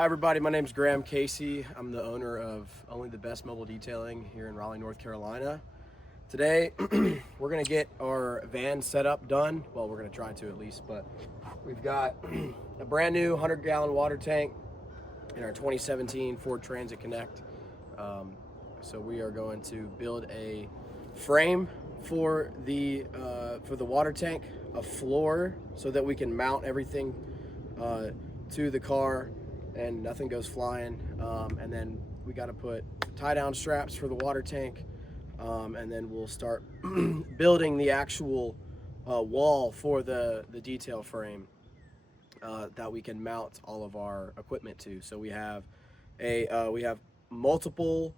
Hi everybody, my name is Graham Casey. I'm the owner of Only the Best Mobile Detailing here in Raleigh, North Carolina. Today, we're gonna get our van setup done. Well, we're gonna try to at least, but we've got a brand new 100-gallon water tank in our 2017 Ford Transit Connect. So we are going to build a frame for the water tank, a floor so that we can mount everything to the car and nothing goes flying, and then we got to put tie down straps for the water tank, and then we'll start building the actual wall for the detail frame that we can mount all of our equipment to. So we have multiple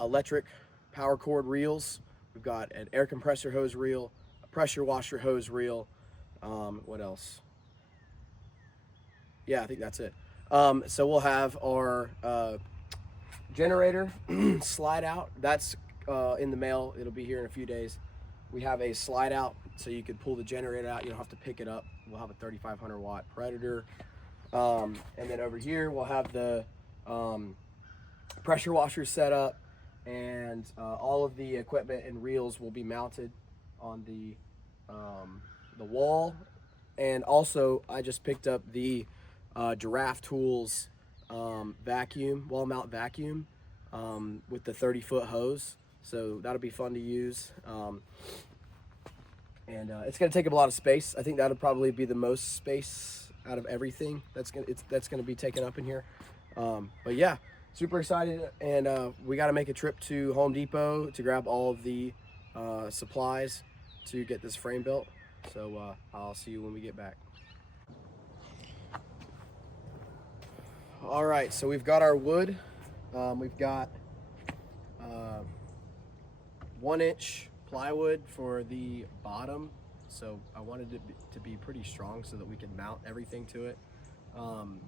electric power cord reels. We've got an air compressor hose reel, a pressure washer hose reel. What else? Yeah, I think that's it. So we'll have our generator slide out. That's in the mail. It'll be here in a few days. We have a slide out so you could pull the generator out. You don't have to pick it up. We'll have a 3,500 watt Predator. And then over here we'll have the pressure washer set up, and all of the equipment and reels will be mounted on the wall. And also I just picked up the Giraffe Tools vacuum, wall mount vacuum, with the 30-foot hose. So that'll be fun to use. And it's going to take up a lot of space. I think that'll probably be the most space out of everything that's going to be taken up in here. But yeah, super excited. And we got to make a trip to Home Depot to grab all of the supplies to get this frame built. So I'll see you when we get back. All right, so we've got our wood. We've got 1-inch plywood for the bottom. So I wanted it to be pretty strong so that we could mount everything to it. And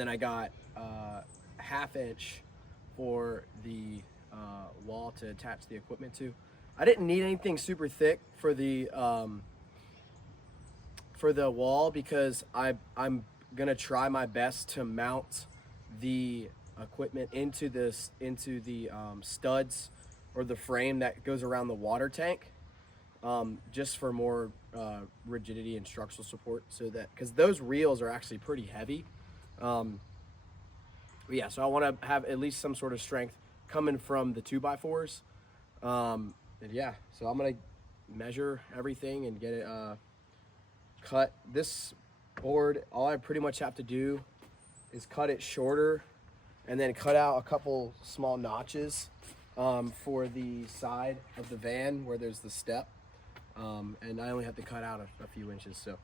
then I got 1/2 inch for the wall to attach the equipment to. I didn't need anything super thick for the wall because I'm gonna try my best to mount the equipment into the studs or the frame that goes around the water tank, just for more rigidity and structural support, so that because those reels are actually pretty heavy. But yeah, so I want to have at least some sort of strength coming from the 2x4s. And yeah, so I'm gonna measure everything and get it cut. This board, all I pretty much have to do is cut it shorter and then cut out a couple small notches for the side of the van where there's the step, and I only have to cut out a few inches, so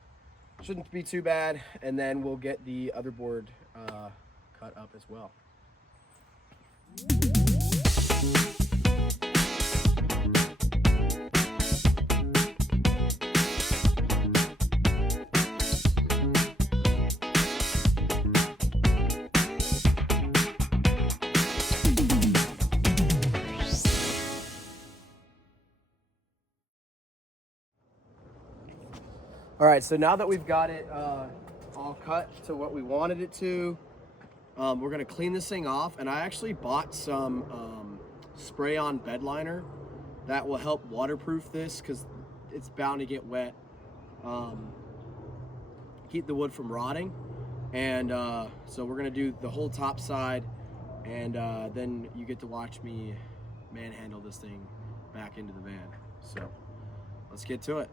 shouldn't be too bad. And then we'll get the other board cut up as well. All right, so now that we've got it all cut to what we wanted it to, we're gonna clean this thing off. And I actually bought some spray-on bed liner that will help waterproof this because it's bound to get wet, keep the wood from rotting. And so we're gonna do the whole top side, and then you get to watch me manhandle this thing back into the van. So let's get to it.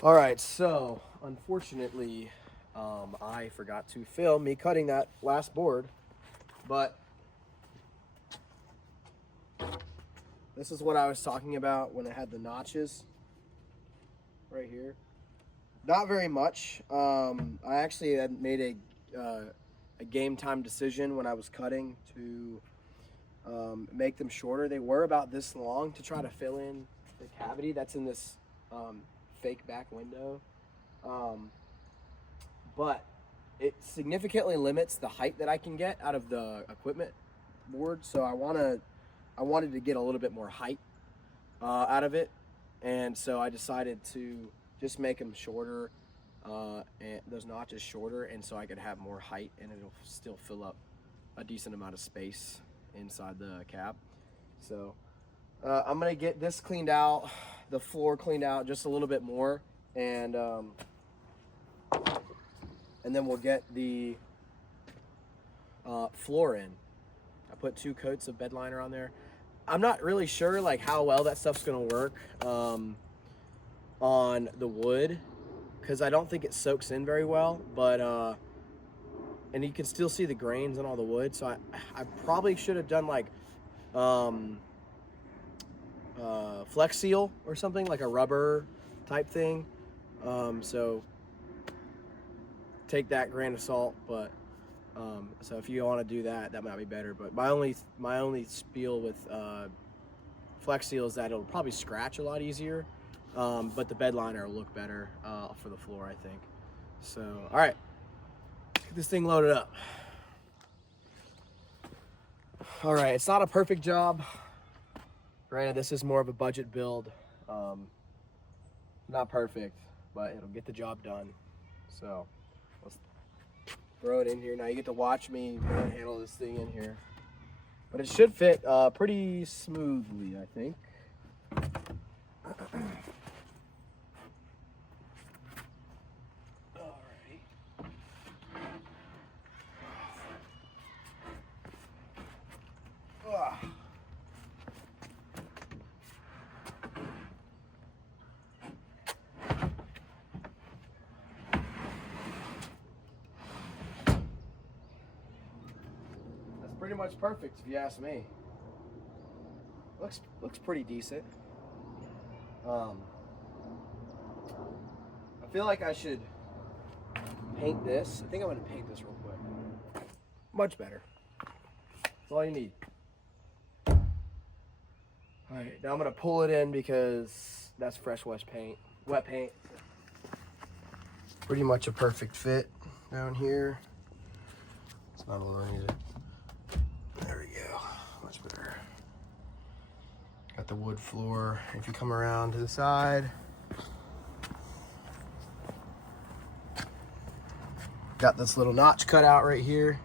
All right, so unfortunately, I forgot to film me cutting that last board, but this is what I was talking about when I had the notches right here. Not very much. I actually had made a game time decision when I was cutting to make them shorter. They were about this long to try to fill in the cavity that's in this fake back window. Um, but it significantly limits the height that I can get out of the equipment board. So I wanted to get a little bit more height out of it, and so I decided to just make them shorter, and those notches shorter, and so I could have more height, and it'll still fill up a decent amount of space inside the cab. So I'm gonna get this cleaned out, the floor cleaned out just a little bit more, and then we'll get the floor in. I put 2 coats of bed liner on there. I'm not really sure like how well that stuff's gonna work on the wood, because I don't think it soaks in very well, but and you can still see the grains on all the wood, so I probably should have done like Flex Seal or something, like a rubber type thing. So take that grain of salt, but so if you want to do that, that might be better. But my only spiel with Flex Seal is that it'll probably scratch a lot easier, but the bed liner will look better for the floor, I think. So all right, get this thing loaded up. All right, it's not a perfect job. Granted, this is more of a budget build. Not perfect, but it'll get the job done. So let's throw it in here. Now you get to watch me handle this thing in here. But it should fit pretty smoothly, I think. Pretty much perfect, if you ask me. Looks pretty decent. I feel like I should paint this. I think I'm gonna paint this real quick. Much better. That's all you need. All right, now I'm gonna pull it in because that's fresh wet paint. Wet paint. Pretty much a perfect fit down here. It's not a little needed. There we go, much better. Got the wood floor. If you come around to the side, got this little notch cut out right here,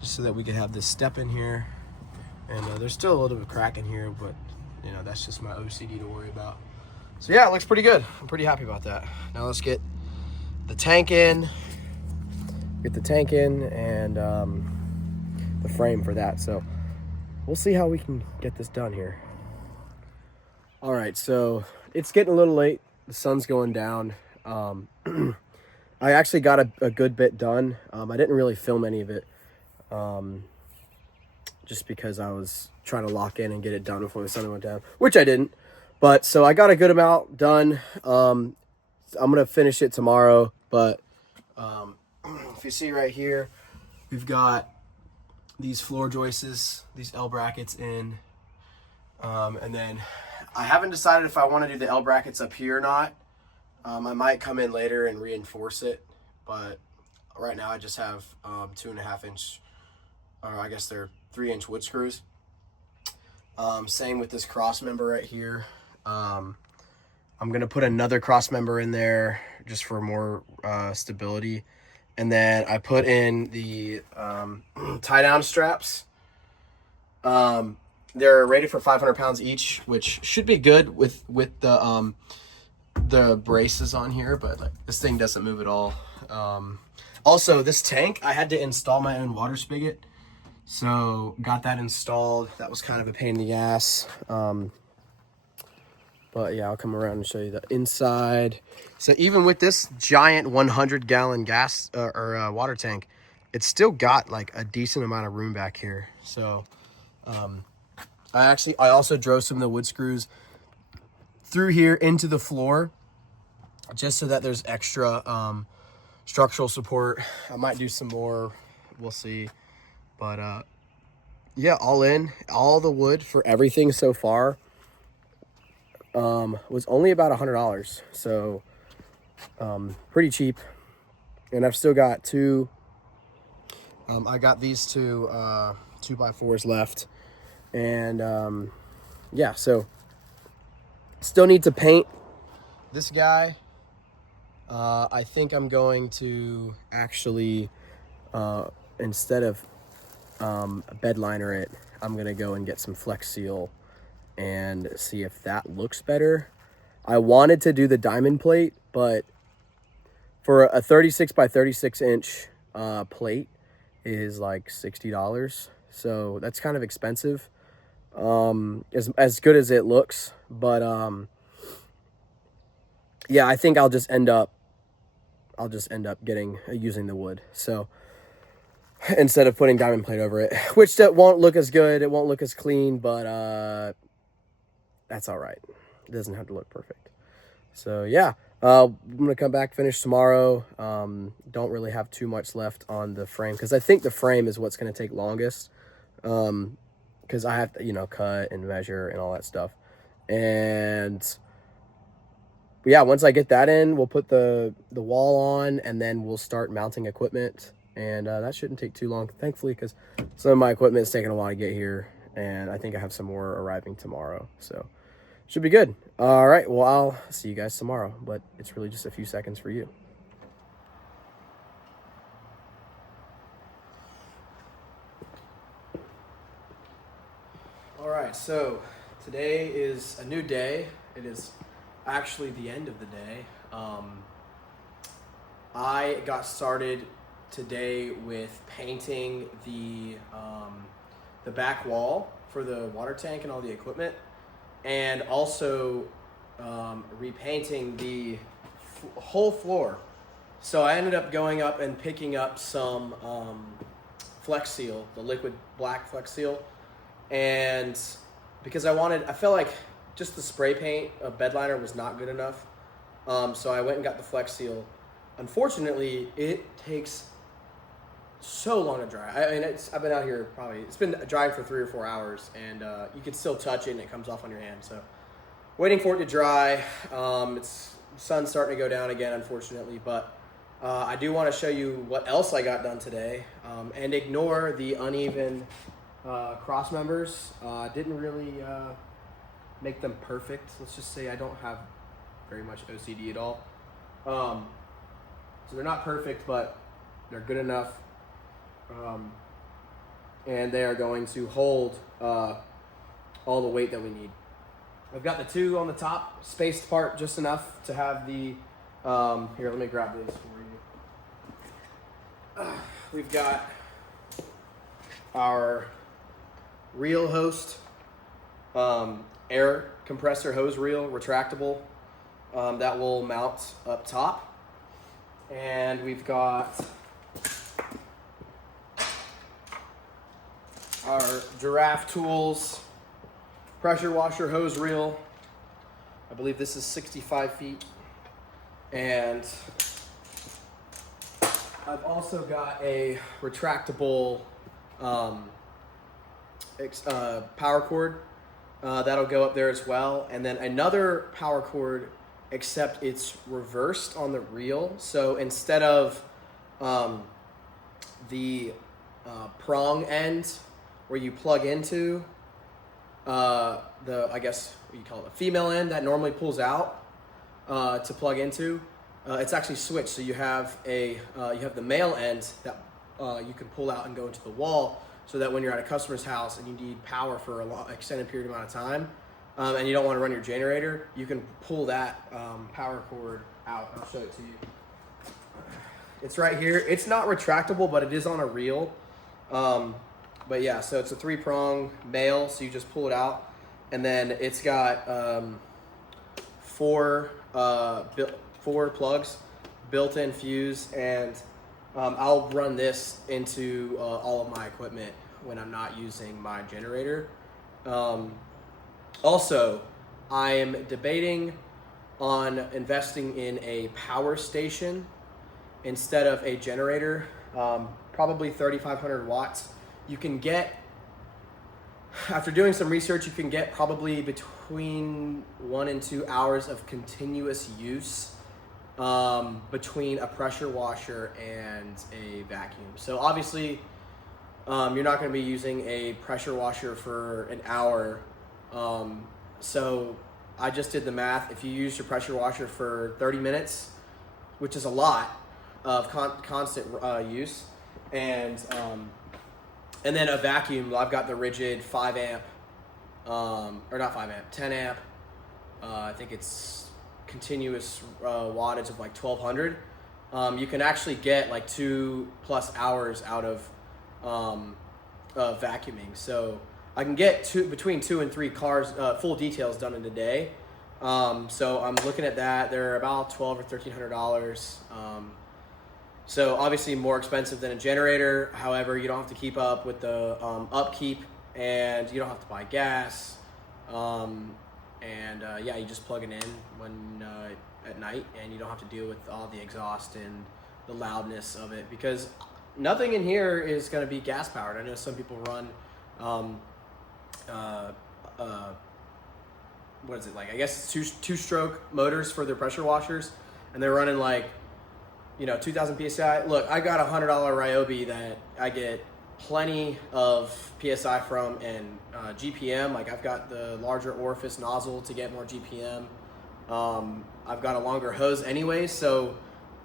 just so that we could have this step in here. And there's still a little bit of a crack in here, but you know, that's just my OCD to worry about. So yeah, it looks pretty good. I'm pretty happy about that. Now let's get the tank in. Get the tank in and the frame for that. So we'll see how we can get this done here. All right, so it's getting a little late. The sun's going down. I actually got a good bit done. I didn't really film any of it just because I was trying to lock in and get it done before the sun went down, which I didn't. But so I got a good amount done. I'm gonna finish it tomorrow, but if you see right here, we've got these floor joists, these L brackets in, and then I haven't decided if I want to do the L brackets up here or not. I might come in later and reinforce it, but right now I just have 2.5 inch, or I guess they're 3-inch wood screws. Same with this cross member right here. I'm gonna put another cross member in there just for more stability. And then I put in the tie down straps. They're rated for 500 pounds each, which should be good with the braces on here, but like this thing doesn't move at all. Also, this tank, I had to install my own water spigot. So got that installed. That was kind of a pain in the ass. But yeah, I'll come around and show you the inside. So even with this giant 100-gallon gas or water tank, it's still got like a decent amount of room back here. So I also drove some of the wood screws through here into the floor. just so that there's extra structural support. I might do some more, we'll see. But yeah, all in, all the wood for everything so far was only about $100. So pretty cheap. And I've still got two, I got these two 2x4s left. And yeah, so still need to paint this guy. I think I'm going to actually, instead of bed liner it, I'm gonna go and get some Flex Seal and see if that looks better. I wanted to do the diamond plate, but for a 36 by 36 inch plate is like $60. So that's kind of expensive. As good as it looks, but yeah, I think I'll just end up using the wood. So instead of putting diamond plate over it, which that won't look as good, it won't look as clean, but that's all right. It doesn't have to look perfect. So yeah, I'm gonna come back, finish tomorrow. Don't really have too much left on the frame because I think the frame is what's gonna take longest. Because I have to, cut and measure and all that stuff. And yeah, once I get that in, we'll put the wall on, and then we'll start mounting equipment. And that shouldn't take too long, thankfully, because some of my equipment is taking a while to get here, and I think I have some more arriving tomorrow. So should be good. All right, well, I'll see you guys tomorrow, but it's really just a few seconds for you. All right, so today is a new day. It is actually the end of the day. I got started today with painting the back wall for the water tank and all the equipment, and also repainting the whole floor. So I ended up going up and picking up some Flex Seal, the liquid black Flex Seal, and because I felt like just the spray paint of bed liner was not good enough. So I went and got the Flex Seal. Unfortunately, it takes so long to dry. I mean, I've been out here it's been drying for 3 or 4 hours, and you can still touch it and it comes off on your hand. So waiting for it to dry. It's sun's starting to go down again, unfortunately, but I do want to show you what else I got done today, and ignore the uneven cross members. Didn't really make them perfect. Let's just say I don't have very much OCD at all. So they're not perfect, but they're good enough. And they are going to hold all the weight that we need. I've got the two on the top spaced apart just enough to have the, here, let me grab this for you. We've got our reel host, air compressor hose reel, retractable, that will mount up top. And we've got our Giraffe Tools pressure washer hose reel. I believe this is 65 feet. And I've also got a retractable power cord that'll go up there as well. And then another power cord, except it's reversed on the reel. So instead of the prong end where you plug into I guess what you call it, a female end that normally pulls out to plug into, it's actually switched. So you have the male end that you can pull out and go into the wall, so that when you're at a customer's house and you need power for a long, extended period amount of time, and you don't want to run your generator, you can pull that power cord out. I'll show it to you. It's right here. It's not retractable, but it is on a reel. But yeah, so it's a 3-prong male, so you just pull it out, and then it's got 4 plugs, built-in fuse, and I'll run this into all of my equipment when I'm not using my generator. Also, I am debating on investing in a power station instead of a generator. Probably 3,500 watts. You can get, after doing some research, you can get probably between 1 and 2 hours of continuous use between a pressure washer and a vacuum. So obviously, you're not going to be using a pressure washer for an hour. So I just did the math. If you use your pressure washer for 30 minutes, which is a lot of constant use, and then a vacuum, I've got the Rigid 5 amp, or not 5 amp, 10 amp. I think it's continuous wattage of like 1,200. You can actually get like 2+ hours out of vacuuming. So I can get between 2 and 3 cars, full details done in a day. So I'm looking at that. They're about $1,200 or $1,300. So obviously more expensive than a generator. However, you don't have to keep up with the upkeep, and you don't have to buy gas. Yeah, you just plug it in when at night, and you don't have to deal with all the exhaust and the loudness of it, because nothing in here is going to be gas powered. I know some people run what is it, like, I guess it's two-stroke motors for their pressure washers, and they're running like, 2,000 PSI. Look, I got a $100 Ryobi that I get plenty of PSI from, and GPM. Like, I've got the larger orifice nozzle to get more GPM. I've got a longer hose anyway, so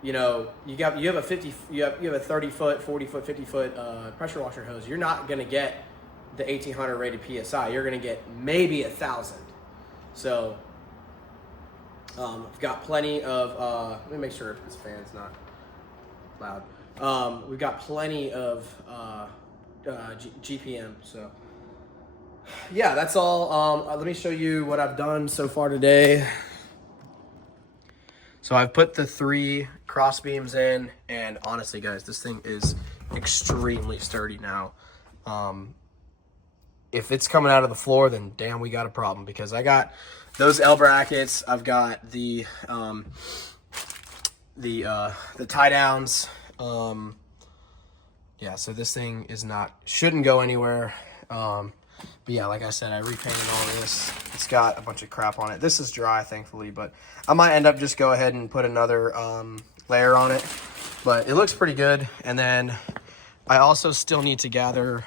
you have a 30-foot, 40-foot, 50-foot pressure washer hose. You're not gonna get the 1,800 rated PSI. You're gonna get maybe 1,000. So I've got plenty of, let me make sure this fan's not loud. We've got plenty of GPM. So yeah, that's all. Let me show you what I've done so far today. So I've put the 3 cross beams in, and honestly guys, this thing is extremely sturdy now. If it's coming out of the floor, then damn, we got a problem, because I got those L brackets. I've got the tie downs. Yeah, so this thing shouldn't go anywhere. But yeah, like I said, I repainted all this. It's got a bunch of crap on it. This is dry, thankfully, but I might end up just go ahead and put another layer on it. But it looks pretty good. And then I also still need to gather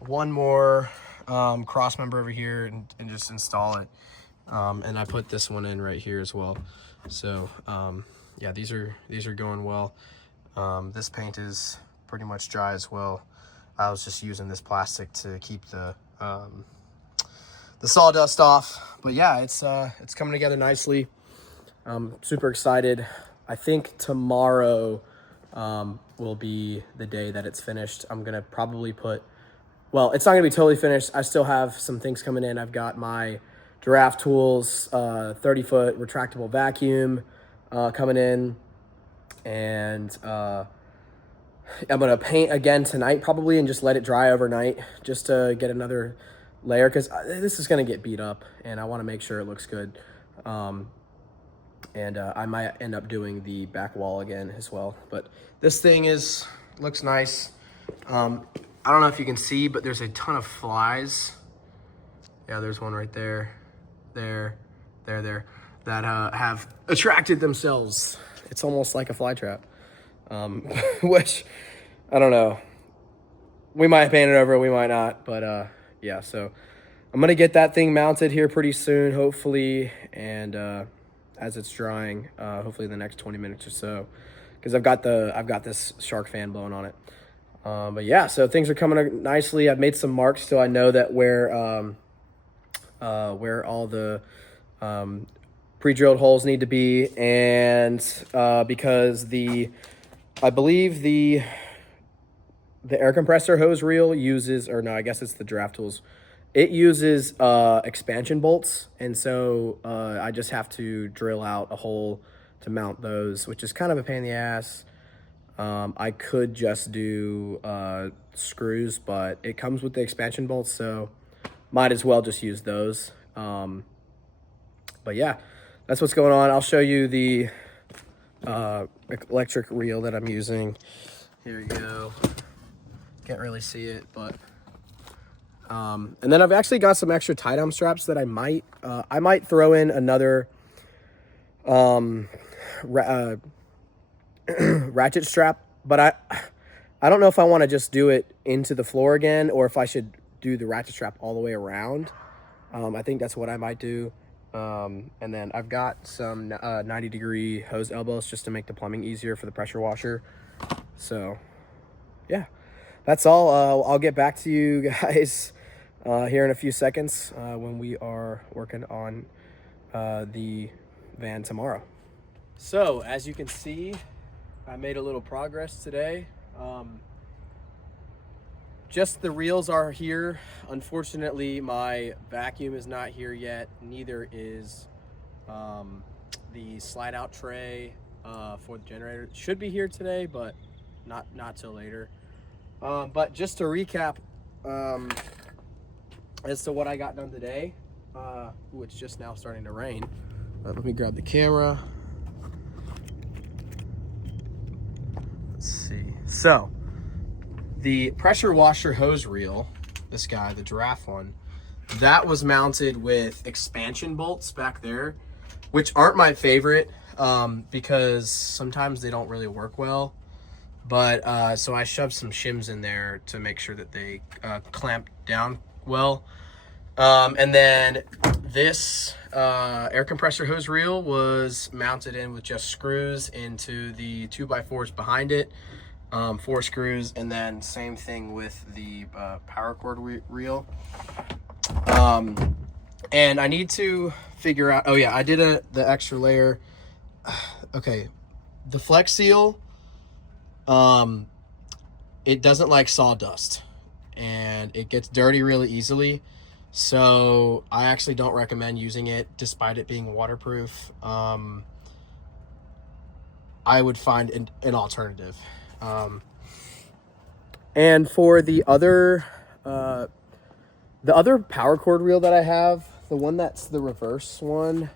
one more cross member over here and just install it. And I put this one in right here as well. So yeah, these are going well. This paint is pretty much dry as well. I was just using this plastic to keep the sawdust off. But yeah, it's coming together nicely. I'm super excited. I think tomorrow will be the day that it's finished. I'm gonna probably well, it's not gonna be totally finished. I still have some things coming in. I've got my Giraffe Tools 30-foot retractable vacuum coming in, and I'm gonna paint again tonight probably, and just let it dry overnight just to get another layer, because this is gonna get beat up and I want to make sure it looks good. I might end up doing the back wall again as well. But this thing looks nice. I don't know if you can see, but there's a ton of flies. Yeah, there's one right there, there, that have attracted themselves. It's almost like a fly trap, which, I don't know. We might paint it over, we might not, but yeah, so I'm gonna get that thing mounted here pretty soon, hopefully, and as it's drying, hopefully in the next 20 minutes or so, because I've got this shark fan blowing on it. But yeah, so things are coming nicely. I've made some marks so I know that where all the pre-drilled holes need to be, and because I believe the air compressor hose reel uses, or no, I guess it's the Giraffe Tools. It uses expansion bolts, and so I just have to drill out a hole to mount those, which is kind of a pain in the ass. I could just do screws, but it comes with the expansion bolts, so might as well just use those. But yeah, that's what's going on. I'll show you the electric reel that I'm using. Here you go. Can't really see it, but and then I've actually got some extra tie down straps that I might throw in another ratchet strap, but I don't know if I want to just do it into the floor again, or if I should do the ratchet strap all the way around. I think that's what I might do. And then I've got some 90-degree hose elbows just to make the plumbing easier for the pressure washer. So yeah, that's all. I'll get back to you guys here in a few seconds when we are working on the van tomorrow. So as you can see, I made a little progress today. Just the reels are here. Unfortunately, my vacuum is not here yet. Neither is the slide out tray for the generator. It should be here today, but not till later. But just to recap as to what I got done today. Ooh, it's just now starting to rain. Let me grab the camera. Let's see. So the pressure washer hose reel, this guy, the giraffe one, that was mounted with expansion bolts back there, which aren't my favorite because sometimes they don't really work well. But so I shoved some shims in there to make sure that they clamp down well. And then this air compressor hose reel was mounted in with just screws into the 2x4s behind it. 4 screws, and then same thing with the power cord reel. And I need to figure out, oh yeah, I did the extra layer. Okay, the Flex Seal, it doesn't like sawdust and it gets dirty really easily. So I actually don't recommend using it despite it being waterproof. I would find an alternative. And for the other power cord reel that I have, the one that's the reverse one,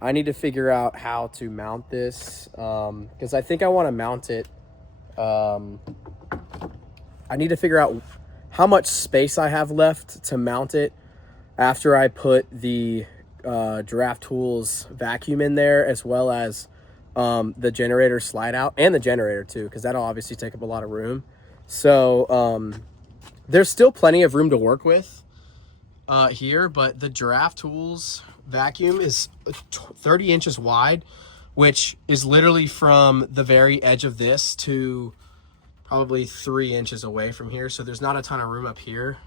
I need to figure out how to mount this, because I think I want to mount it. I need to figure out how much space I have left to mount it after I put the Giraffe Tools vacuum in there, as well as the generator slide out, and the generator too, because that'll obviously take up a lot of room. So there's still plenty of room to work with here, but the Giraffe Tools vacuum is 30 inches wide, which is literally from the very edge of this to probably 3 inches away from here. So there's not a ton of room up here.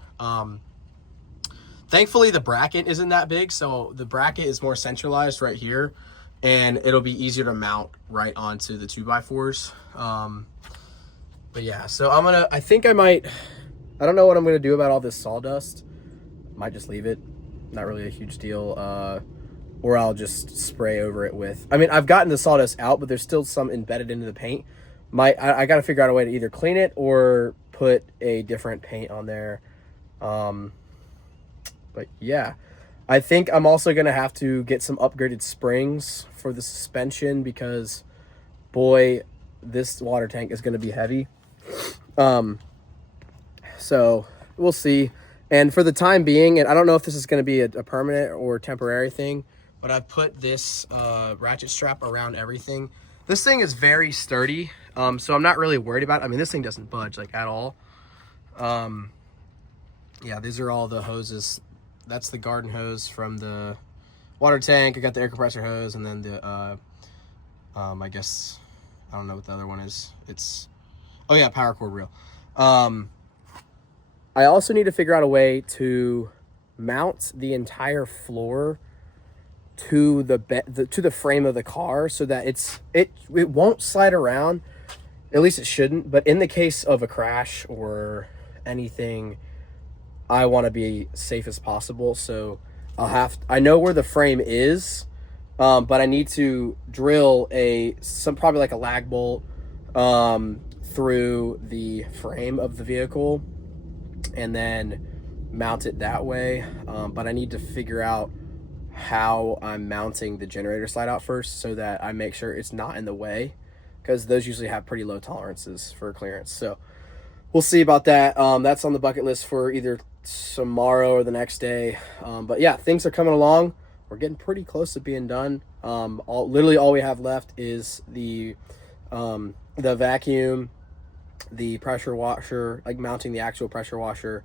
Thankfully the bracket isn't that big, so the bracket is more centralized right here, and it'll be easier to mount right onto the 2x4s. But yeah, so I think I don't know what I'm gonna do about all this sawdust. Might just leave it, not really a huge deal. Or I'll just spray over it with, I mean, I've gotten the sawdust out, but there's still some embedded into the paint. I gotta figure out a way to either clean it or put a different paint on there. But yeah, I think I'm also gonna have to get some upgraded springs for the suspension, because boy, this water tank is gonna be heavy. So we'll see. And for the time being, and I don't know if this is gonna be a permanent or temporary thing, but I've put this ratchet strap around everything. This thing is very sturdy, so I'm not really worried about it. I mean, this thing doesn't budge like at all. Yeah, these are all the hoses. That's the garden hose from the water tank. I got the air compressor hose, and then the I guess I don't know what the other one is. It's, oh yeah, power cord reel. I also need to figure out a way to mount the entire floor to the frame of the car, so that it won't slide around. At least it shouldn't. But in the case of a crash or anything, I want to be safe as possible. So I know where the frame is, but I need to drill probably like a lag bolt through the frame of the vehicle and then mount it that way. But I need to figure out how I'm mounting the generator slide out first, so that I make sure it's not in the way, because those usually have pretty low tolerances for clearance. So we'll see about that. That's on the bucket list for either tomorrow or the next day. But yeah, things are coming along. We're getting pretty close to being done. Literally all we have left is the vacuum, the pressure washer, like mounting the actual pressure washer,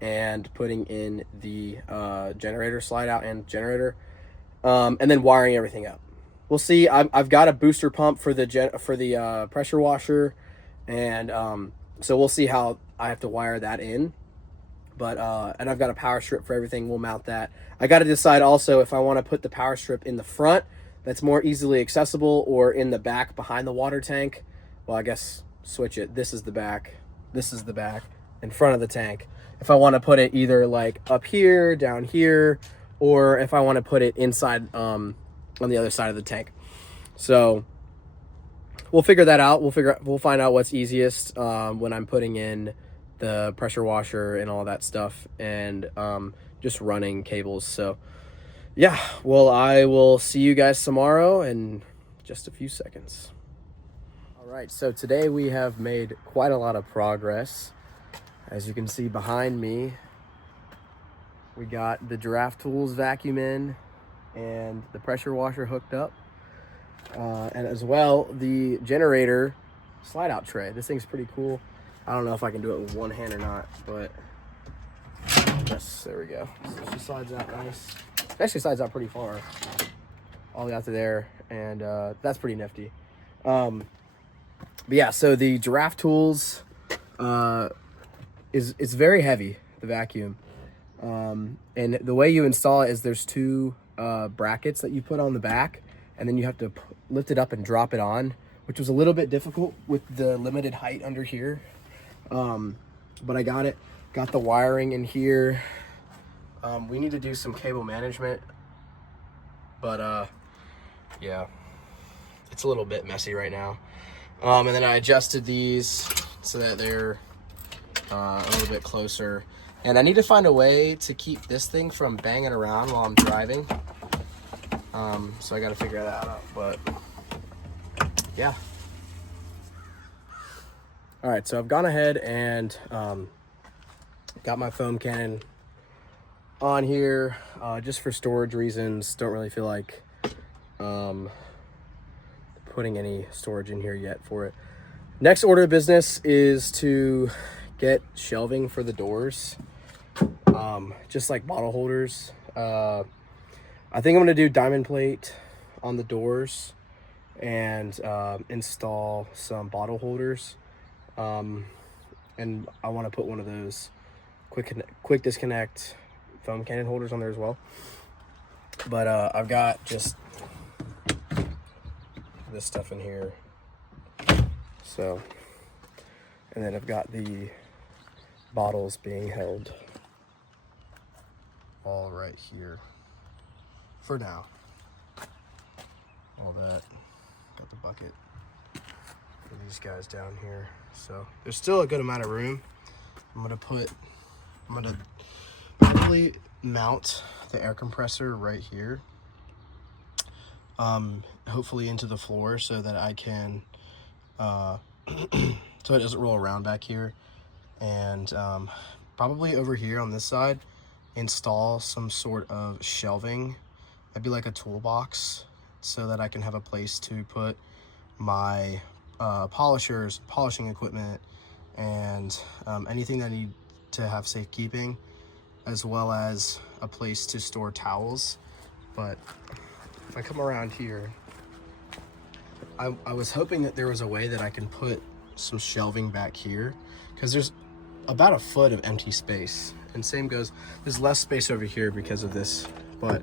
and putting in the generator slide out and generator, and then wiring everything up. We'll see. I've got a booster pump for the pressure washer, and so we'll see how I have to wire that in. But and I've got a power strip for everything. We'll mount that. I got to decide also if I want to put the power strip in the front, that's more easily accessible, or in the back behind the water tank. Well, I guess switch it. This is the back. This is the back in front of the tank. If I want to put it either like up here, down here, or if I want to put it inside on the other side of the tank. So we'll figure that out. We'll find out what's easiest when I'm putting in the pressure washer and all that stuff, and just running cables. So yeah, well, I will see you guys tomorrow in just a few seconds. All right, so today we have made quite a lot of progress. As you can see behind me, we got the Giraffe Tools vacuum in and the pressure washer hooked up, and as well the generator slide out tray. This thing's pretty cool. I don't know if I can do it with one hand or not, but yes, there we go. So she slides out nice. It actually slides out pretty far, all the way out to there, and that's pretty nifty. But yeah, so the Giraffe Tools is very heavy, the vacuum, and the way you install it is there's two brackets that you put on the back, and then you have to lift it up and drop it on, which was a little bit difficult with the limited height under here. But I got the wiring in here. We need to do some cable management, but yeah, it's a little bit messy right now. And then I adjusted these so that they're a little bit closer, and I need to find a way to keep this thing from banging around while I'm driving. So I got to figure that out, but yeah. All right, so I've gone ahead and got my foam cannon on here just for storage reasons. Don't really feel like putting any storage in here yet for it. Next order of business is to get shelving for the doors, just like bottle holders. I think I'm gonna do diamond plate on the doors and install some bottle holders. And I want to put one of those quick disconnect foam cannon holders on there as well. But I've got just this stuff in here. So, and then I've got the bottles being held all right here for now. All that, got the bucket for these guys down here. So there's still a good amount of room. I'm gonna probably mount the air compressor right here, hopefully into the floor, so that I can so it doesn't roll around back here. And probably over here on this side install some sort of shelving, maybe like a toolbox, so that I can have a place to put my polishers, polishing equipment, and anything that I need to have safekeeping, as well as a place to store towels. But if I come around here, I was hoping that there was a way that I can put some shelving back here, because there's about a foot of empty space, and same goes, there's less space over here because of this, but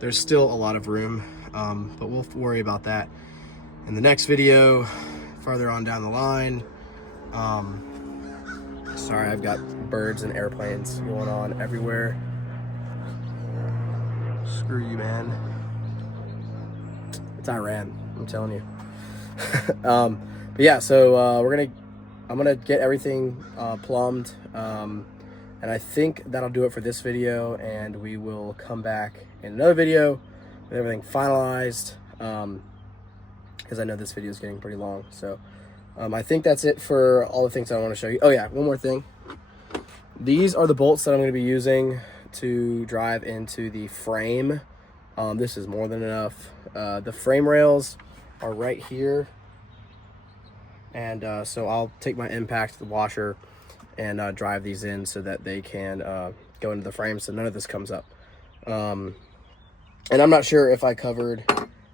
there's still a lot of room. But we'll worry about that in the next video farther on down the line. Sorry, I've got birds and airplanes going on everywhere. Screw you, man. It's Iran, I'm telling you. But yeah, so I'm gonna get everything plumbed. And I think that'll do it for this video, and we will come back in another video with everything finalized, because I know this video is getting pretty long. So I think that's it for all the things I want to show you. Oh yeah, one more thing. These are the bolts that I'm going to be using to drive into the frame. This is more than enough. The frame rails are right here, and so I'll take my impact washer and drive these in so that they can go into the frame, so none of this comes up. And I'm not sure if I covered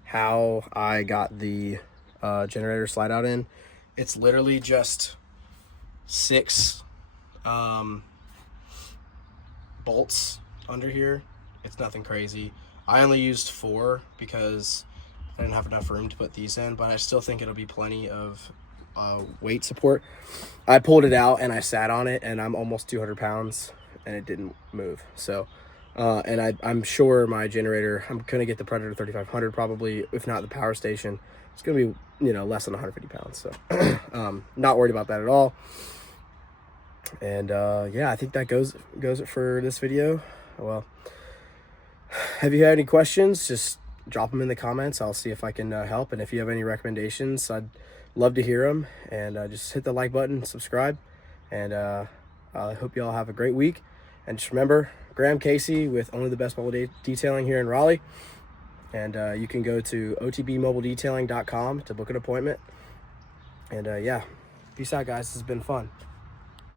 how I got the generator slide out in. It's literally just 6 bolts under here. It's nothing crazy. I only used 4 because I didn't have enough room to put these in, but I still think it'll be plenty of weight support. I pulled it out and I sat on it, and I'm almost 200 pounds and it didn't move. So and I'm sure my generator, I'm gonna get the Predator 3500 probably, if not the Power Station. It's gonna be, you know, less than 150 pounds. So not worried about that at all. And yeah, I think that goes it for this video. Well, have you had any questions? Just drop them in the comments. I'll see if I can help. And if you have any recommendations, I'd love to hear them. And just hit the like button, subscribe. And I hope you all have a great week. And just remember, Graham Casey with Only the Best Mobile Detailing here in Raleigh. And you can go to otbmobiledetailing.com to book an appointment. And yeah, peace out, guys. This has been fun.